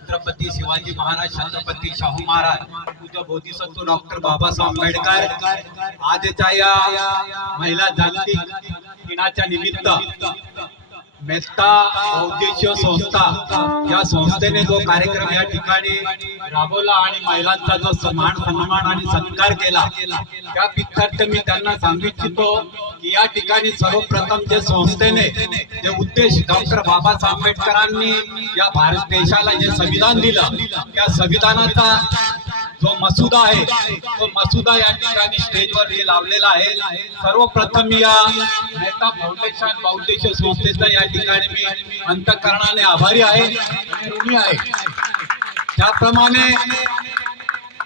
छत्रपती शिवाजी महाराज, छत्रपती शाहू महाराज, पूज्य बोधिसत्व डॉक्टर बाबासाहेब आंबेडकर आजच्या या महिला जागतिक दिनाच्या निमित्त मेहता बहुउद्देशीय संस्था या संस्थेने जो कार्यक्रम या ठिकाणी राबवला आणि महिलांचा जो सन्मान आणि सत्कार केला, त्या पित्तार्थ मी त्यांना सांगू इच्छितो की या ठिकाणी सर्वप्रथम जे संस्थेने जे उद्देश डॉक्टर बाबासाहेब आंबेडकरांनी या भारत देशाला जे संविधान दिलं, त्या संविधानाचा जो मसुदा आहे तो मसुदा या ठिकाणी स्टेजवर लावलेला आहे। सर्वप्रथम या मेहता फाउंडेशन बहुउद्देशीय संस्थेचा या ठिकाणी मी अंतःकरणाने आभारी आहे, ऋणी आहे। त्याप्रमाणे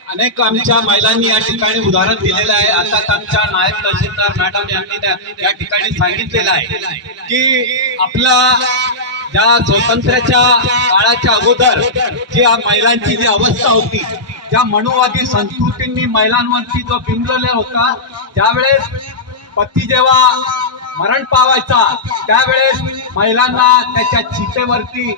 अनेक आमच्या महिलांनी या ठिकाणी उदाहरण दिलेलं आहे। आता आमच्या नायब तहसीलदार मॅडम यांनी या ठिकाणी सांगितलेलं आहे की आपला ज्या स्वातंत्र्याच्या काळाच्या अगोदर जी महिलांची जी अवस्था होती, ज्या मनुवादी संस्कृतींनी महिलांवरती जो बिंबलेला होता, त्यावेळेस पती जेव्हा मरण पावायचा त्यावेळेस महिलांना त्याच्या चितेवरती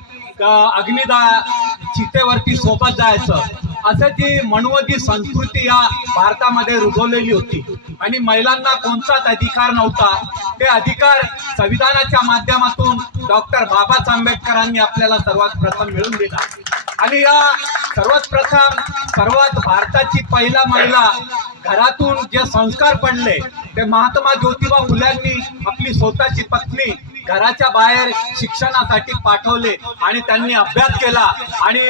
चितेवरती सोबत जायचं, असं जी मनुवादी संस्कृती या भारतामध्ये रुजवलेली होती आणि महिलांना कोणताच अधिकार नव्हता। ते अधिकार संविधानाच्या माध्यमातून डॉक्टर बाबासाहेब आंबेडकरांनी आपल्याला सर्वात प्रथम मिळवून दिला आणि या सर्वात भारताची पहिला महिला घरातून जे संस्कार पडले ते महात्मा ज्योतिबा फुल्यांनी आपली स्वतःची पत्नी घराच्या बाहेर शिक्षणासाठी पाठवले आणि त्यांनी अभ्यास केला आणि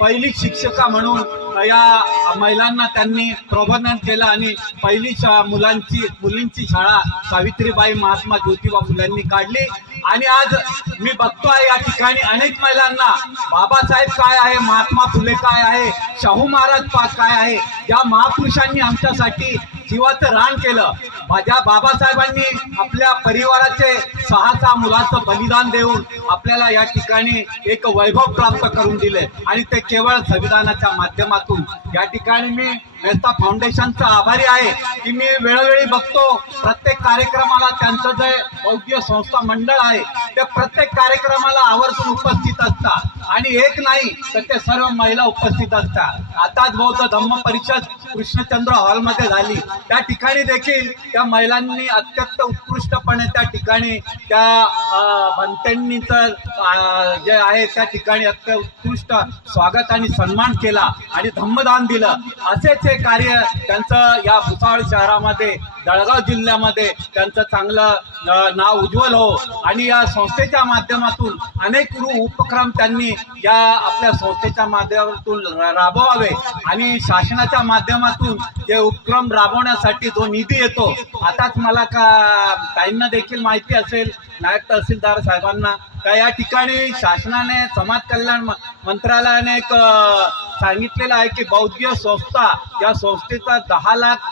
पहिली शिक्षिका म्हणून या महिलांना त्यांनी प्रबोधन केलं आणि पहिली मुलींची शाळा सावित्रीबाई महात्मा ज्योतिबा फुल्यांनी काढली। आणि आज मी बघतोय या ठिकाणी अनेक महिलांना बाबासाहेब काय आहे, महात्मा फुले काय आहे, शाहू महाराज काय आहे, या महापुरुषांनी आमच्यासाठी जीवाचं रान केलं। माझ्या बाबासाहेबांनी आपल्या परिवाराचे 6 मुलाचं बलिदान देऊन आपल्याला या ठिकाणी एक वैभव प्राप्त करून दिले आणि ते केवळ संविधानाच्या माध्यमातून। या ठिकाणी मी मेहता फाउंडेशनचा आभारी आहे की मी वेळोवेळी बघतो प्रत्येक कार्यक्रमाला त्यांचं जे बौद्धिक संस्था मंडळ आहे ते प्रत्येक कार्यक्रमाला आवर्जून उपस्थित असतात आणि एक नाही तर ते सर्व महिला उपस्थित असतात। आताच बौद्ध धम्म परिषद कृष्णचंद्र हॉलमध्ये झाली, त्या ठिकाणी देखील त्या महिलांनी अत्यंत उत्कृष्टपणे त्या ठिकाणी त्या भंतेंनीचं जे आहे त्या ठिकाणी अत्यंत उत्कृष्ट स्वागत आणि सन्मान केला आणि धम्मदान दिलं। असेच हे कार्य त्यांचं या भुसावळ शहरामध्ये, जळगाव जिल्ह्यामध्ये त्यांचं चांगलं नाव उज्ज्वल हो आणि या संस्थेच्या माध्यमातून अनेक उपक्रम त्यांनी या आपल्या संस्थेच्या माध्यमातून राबवावे आणि शासनाच्या माध्यमातून जे उपक्रम राबवण्यासाठी जो निधी येतो, आताच मला ताईंना देखील माहिती असेल नायब तहसीलदार साहेबांना का या ठिकाणी शासनाने समाज कल्याण मंत्रालयाने एक सांगितलेलं आहे की बौद्धिक संस्था या संस्थेचा 10 लाख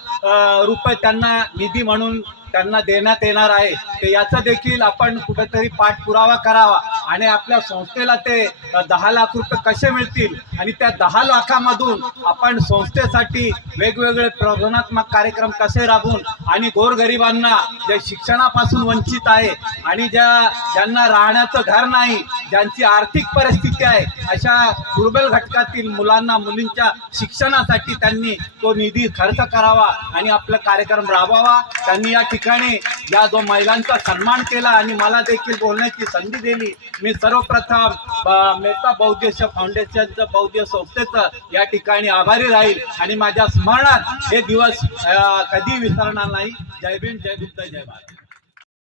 रुपये त्यांना निधी म्हणून त्यांना देण्यात येणार आहे। ते याचा देखील आपण कुठेतरी पाठपुरावा करावा आणि आपल्या संस्थेला ते 10 लाख रुपये कसे मिळतील आणि त्या 10 लाखामधून आपण संस्थेसाठी वेगवेगळे प्रबोधनात्मक कार्यक्रम कसे राबवून आणि गोरगरिबांना जे शिक्षणापासून वंचित आहे आणि ज्यांना राहण्याचं घर नाही, ज्यांची आर्थिक परिस्थिती आहे, अशा दुर्बल घटकातील मुलांना मुलींच्या शिक्षणासाठी त्यांनी तो निधी खर्च करावा आणि आपला कार्यक्रम राबवावा। त्यांनी या ठिकाणी या 2 महिलांचा सन्मान केला आणि मला देखील बोलण्याची संधी दिली। मी सर्वप्रथम मेहता बहुउद्देशीय फाउंडेशनचं बहुउद्देशीय संस्थेचं या ठिकाणी आभारी राहील आणि माझ्या स्मरणात हे दिवस कधी विसरणार नाही। जय भीम, जय बुद्ध, जय भारत।